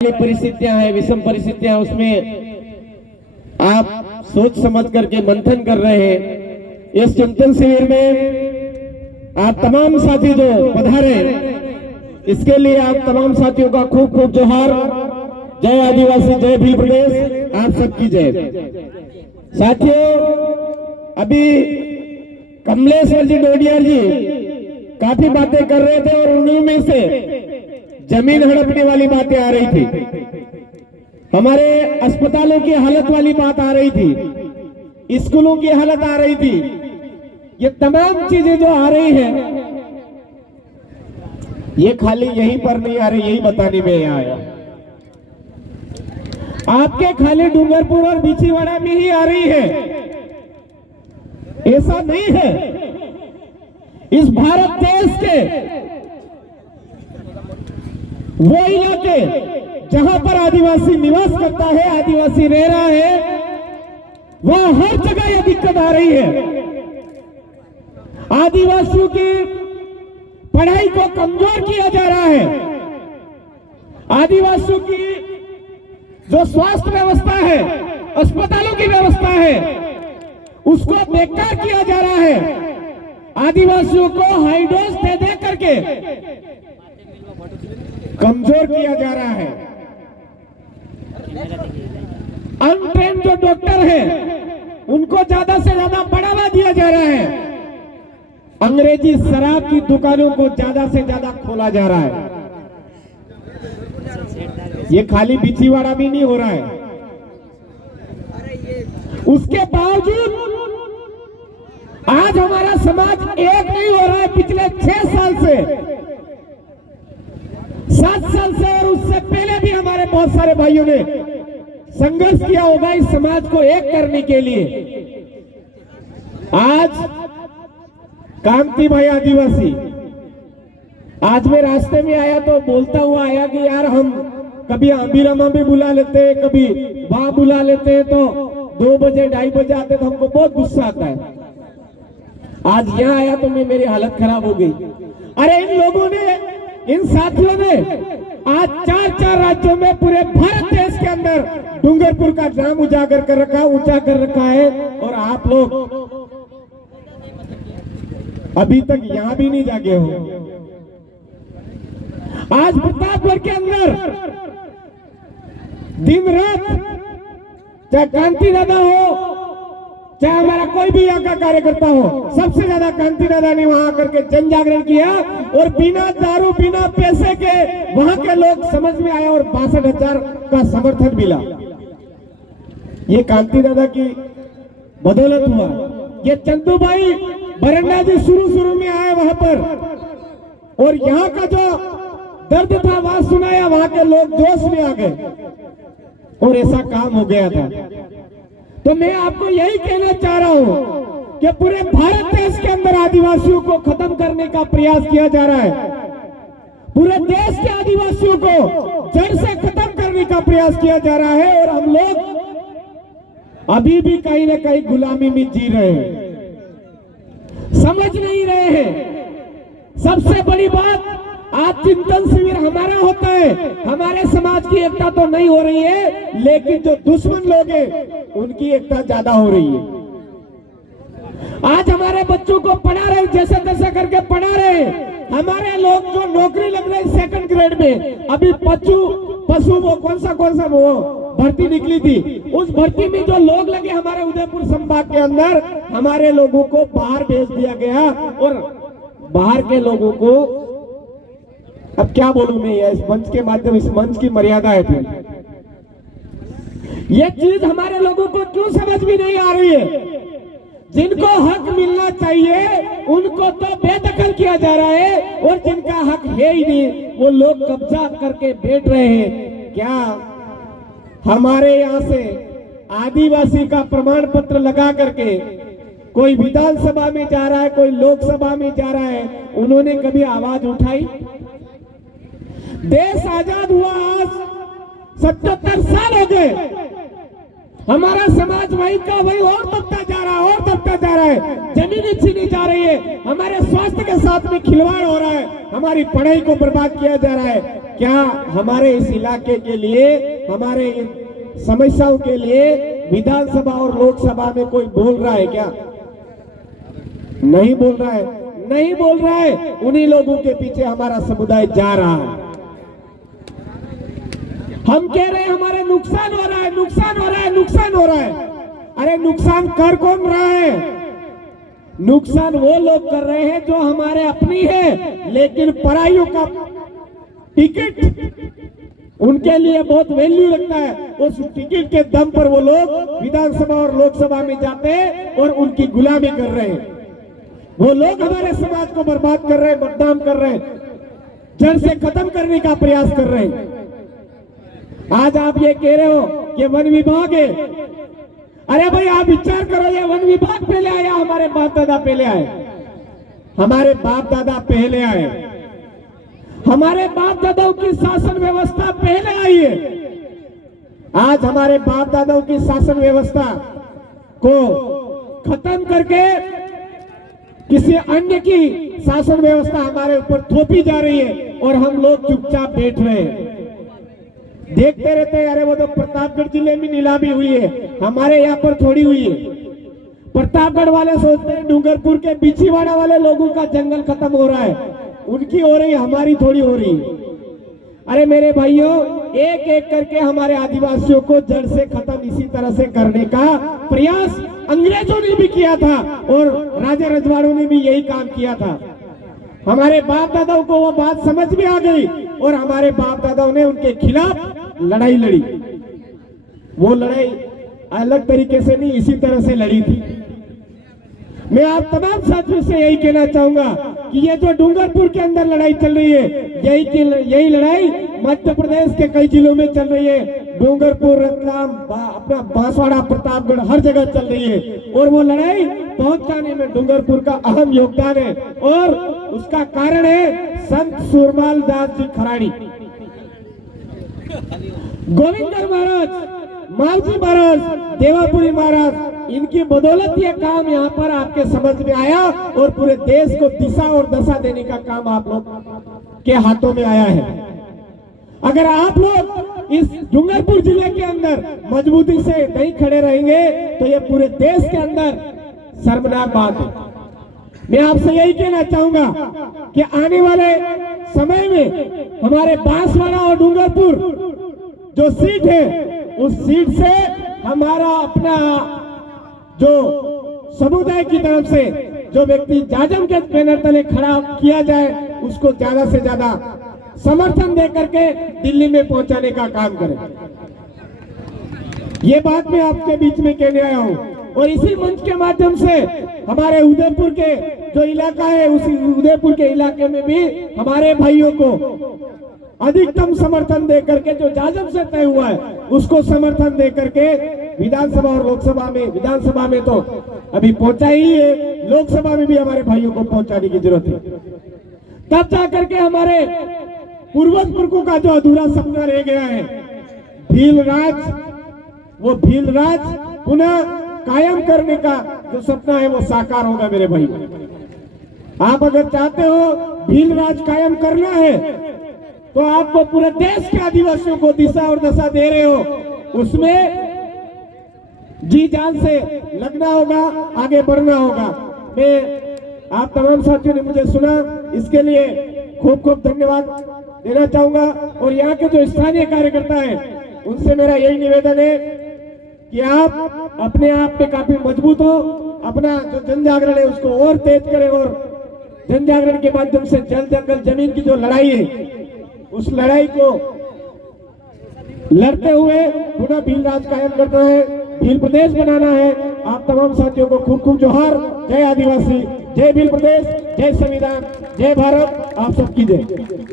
परिस्थितियां हैं, विषम परिस्थितियां, उसमें आप सोच समझ करके मंथन कर रहे हैं। इस चिंतन शिविर में आप तमाम साथी जो पधारे, इसके लिए आप तमाम साथियों का खूब खूब जोहार। जय आदिवासी, जय भील प्रदेश, आप सबकी जय। साथियों, अभी कमलेश्वर जी डोडियार जी काफी बातें कर रहे थे और उनमें से जमीन हड़पने वाली बातें आ रही थी, हमारे अस्पतालों की हालत वाली बात आ रही थी, स्कूलों की हालत आ रही थी। ये तमाम चीजें जो आ रही हैं, ये खाली यहीं पर नहीं आ रही, यही बताने में आया। आपके खाली डूंगरपुर और बिछीवाड़ा में ही आ रही है, ऐसा नहीं है। इस भारत देश के वो इलाके जहां पर आदिवासी निवास करता है, आदिवासी रह रहा है, वहां हर जगह यह दिक्कत आ रही है। आदिवासियों की पढ़ाई को कमजोर किया जा रहा है, आदिवासियों की जो स्वास्थ्य व्यवस्था है, अस्पतालों की व्यवस्था है, उसको बेकार किया जा रहा है। आदिवासियों को हाई डोज दे करके कमजोर किया जा रहा है। अनट्रेन्ड जो डॉक्टर हैं, उनको ज्यादा से ज्यादा बढ़ावा दिया जा रहा है। अंग्रेजी शराब की दुकानों को ज्यादा से ज्यादा खोला जा रहा है। ये खाली बिछीवाड़ा भी नहीं हो रहा है। उसके बावजूद आज हमारा समाज एक नहीं हो रहा है। पिछले 6 साल से, 7 साल से और उससे पहले भी हमारे बहुत सारे भाइयों ने संघर्ष किया होगा इस समाज को एक करने के लिए। आज कांति भाई आदिवासी, आज मैं रास्ते में आया तो बोलता हुआ आया कि यार हम कभी आंबीरामा भी बुला लेते हैं, कभी वहां बुला लेते हैं, तो 2 बजे 2:30 बजे आते तो हमको बहुत गुस्सा आता है। आज यहाँ आया तो मेरी हालत खराब हो गई। अरे इन लोगों ने, इन साथियों ने आज 4 राज्यों में पूरे भारत देश के अंदर डूंगरपुर का नाम उजागर कर रखा, ऊंचा कर रखा है, और आप लोग अभी तक यहां भी नहीं जागे हो। आज प्रतापगढ़ के अंदर दिन रात, चाहे कांति दादा हो, चाहे हमारा कोई भी यहाँ का कार्यकर्ता हो, सबसे ज्यादा कांति दादा ने वहां आकर के जन जागरण किया, और बिना दारू बिना पैसे के वहां के लोग समझ में आया और 62,000 का समर्थन मिला। ये कांति दादा की बदौलत हुआ। ये चंदू भाई बरंडा जी शुरू में आए वहां पर, और यहाँ का जो दर्द था वहां सुनाया, वहां के लोग जोश में आ गए और ऐसा काम हो गया था। तो मैं आपको यही कहना चाह रहा हूं कि पूरे भारत देश के अंदर आदिवासियों को खत्म करने का प्रयास किया जा रहा है। पूरे देश के आदिवासियों को जड़ से खत्म करने का प्रयास किया जा रहा है, और हम लोग अभी भी कहीं ना कहीं गुलामी में जी रहे हैं, समझ नहीं रहे हैं। सबसे बड़ी बात, आज चिंतन शिविर हमारा होता है, हमारे समाज की एकता तो नहीं हो रही है, लेकिन जो दुश्मन लोग हैं उनकी एकता ज्यादा हो रही है। आज हमारे बच्चों को पढ़ा रहे, जैसे तैसे करके पढ़ा रहे। हमारे लोग जो नौकरी लग रहे 2nd ग्रेड में, अभी पशु वो कौन सा वो भर्ती निकली थी, उस भर्ती में जो लोग लगे हमारे उदयपुर संभाग के अंदर, हमारे लोगों को बाहर भेज दिया गया। और बाहर के लोगों को, अब क्या बोलूं मैं, इस मंच के माध्यम, इस मंच की मर्यादा है थी। ये चीज हमारे लोगों को क्यों समझ में नहीं आ रही है? जिनको हक मिलना चाहिए उनको तो बेदखल किया जा रहा है, और जिनका हक है ही नहीं वो लोग कब्जा करके बैठ रहे हैं। क्या हमारे यहाँ से आदिवासी का प्रमाण पत्र लगा करके कोई विधानसभा में जा रहा है, कोई लोकसभा में जा रहा है, उन्होंने कभी आवाज उठाई? देश आजाद हुआ आज 77 साल हो गए, हमारा समाज वही का वही और दबता जा रहा है, और दबता जा रहा है। जमीनें छीनी जा रही है, हमारे स्वास्थ्य के साथ में खिलवाड़ हो रहा है, हमारी पढ़ाई को बर्बाद किया जा रहा है। क्या हमारे इस इलाके के लिए, हमारे इन समस्याओं के लिए विधानसभा और लोकसभा में कोई बोल रहा है क्या? नहीं बोल रहा है, नहीं बोल रहा है। उन्हीं लोगों के पीछे हमारा समुदाय जा रहा है। हम कह रहे हैं हमारे नुकसान हो रहा है, नुकसान हो रहा है, नुकसान हो रहा है। अरे नुकसान कर कौन रहा है? नुकसान वो लोग कर रहे हैं जो हमारे अपनी है, लेकिन पराइयों का टिकट उनके लिए बहुत वैल्यू रखता है। उस टिकट के दम पर वो लोग विधानसभा और लोकसभा में जाते हैं और उनकी गुलामी कर रहे हैं। वो लोग हमारे समाज को बर्बाद कर रहे हैं, बदनाम कर रहे हैं, जड़ से खत्म करने का प्रयास कर रहे हैं। आज आप ये कह रहे हो कि वन विभाग है। अरे भाई आप विचार करो, ये वन विभाग पहले आया, हमारे बाप दादा पहले आए, हमारे बाप दादा पहले आए, हमारे बाप दादाओं की शासन व्यवस्था पहले आई है। आज हमारे बाप दादाओं की शासन व्यवस्था को खत्म करके किसी अन्य की शासन व्यवस्था हमारे ऊपर थोपी जा रही है और हम लोग चुपचाप बैठ रहे हैं, देखते रहते हैं। अरे वो तो प्रतापगढ़ जिले में नीलामी हुई है, हमारे यहाँ पर थोड़ी हुई है। प्रतापगढ़ वाले सोचते हैं डूंगरपुर के बिछीवाड़ा वाले लोगों का जंगल खत्म हो रहा है, उनकी हो रही, हमारी थोड़ी हो रही है। अरे मेरे भाइयों, एक एक करके हमारे आदिवासियों को जड़ से खत्म इसी तरह से करने का प्रयास अंग्रेजों ने भी किया था और राजा रजवाड़ों ने भी यही काम किया था। हमारे बाप दादाओं को वो बात समझ में आ गई और हमारे बाप दादाओं ने उनके खिलाफ लड़ाई लड़ी। वो लड़ाई अलग तरीके से नहीं, इसी तरह से लड़ी थी। मैं आप तमाम साथियों से यही कहना चाहूंगा कि ये जो डूंगरपुर के अंदर लड़ाई चल रही है, यही लड़ाई मध्य प्रदेश के कई जिलों में चल रही है। डूंगरपुर, रतलाम, अपना बांसवाड़ा, प्रतापगढ़, हर जगह चल रही है और वो लड़ाई पहुंचाने में डूंगरपुर का अहम योगदान है और उसका कारण है संत सूरमाल दास जी खराड़ी, गोविंदर महाराज, मालजी महाराज, देवापुरी महाराज। इनकी बदौलत ये काम यहाँ पर आपके समझ में आया और पूरे देश को दिशा और दशा देने का काम आप लोग के हाथों में आया है। अगर आप लोग इस डूंगरपुर जिले के अंदर मजबूती से नहीं खड़े रहेंगे तो ये पूरे देश के अंदर शर्मनाक बात है। मैं आपसे यही कहना चाहूंगा कि आने वाले समय में हमारे बांसवाड़ा और डूंगरपुर जो सीट है, उस सीट से हमारा अपना जो समुदाय की तरफ से जो व्यक्ति जाजम के बैनर तले खड़ा किया जाए, उसको ज्यादा से ज्यादा समर्थन दे करके दिल्ली में पहुंचाने का काम करें। ये बात मैं आपके बीच में कहने आया हूं और इसी मंच के माध्यम से हमारे उदयपुर के जो इलाका है, उसी उदयपुर के इलाके में भी हमारे भाइयों को अधिकतम समर्थन दे करके, जो जाजम से तय हुआ है उसको समर्थन दे करके विधानसभा और लोकसभा में, विधानसभा में तो अभी पहुंचा ही है, लोकसभा में भी हमारे भाइयों को पहुंचाने की जरूरत है। तब जाकर के हमारे पूर्वज पुरखों का जो अधूरा सपना रह गया है भील राज, वो भील राज पुनः कायम करने का जो सपना है वो साकार होगा। मेरे भाई, आप अगर चाहते हो भील राज कायम करना है तो आपको पूरे देश के आदिवासियों को दिशा और दशा दे रहे हो, उसमें जी जान से लगना होगा, आगे बढ़ना होगा। मैं आप तमाम साथियों ने मुझे सुना, इसके लिए खूब खूब धन्यवाद देना चाहूंगा और यहाँ के जो स्थानीय कार्यकर्ता हैं उनसे मेरा यही निवेदन है कि आप अपने आप पे काफी मजबूत हो, अपना जो जन जागरण है उसको और तेज करें और जन जागरण के माध्यम से जल जंगल जमीन की जो लड़ाई है उस लड़ाई को लड़ते हुए पुनः भील राज कायम करना है, भील प्रदेश बनाना है। आप तमाम साथियों को खूब खूब जोहार। जय आदिवासी, जय भील प्रदेश, जय संविधान, जय भारत। आप सबकी जय।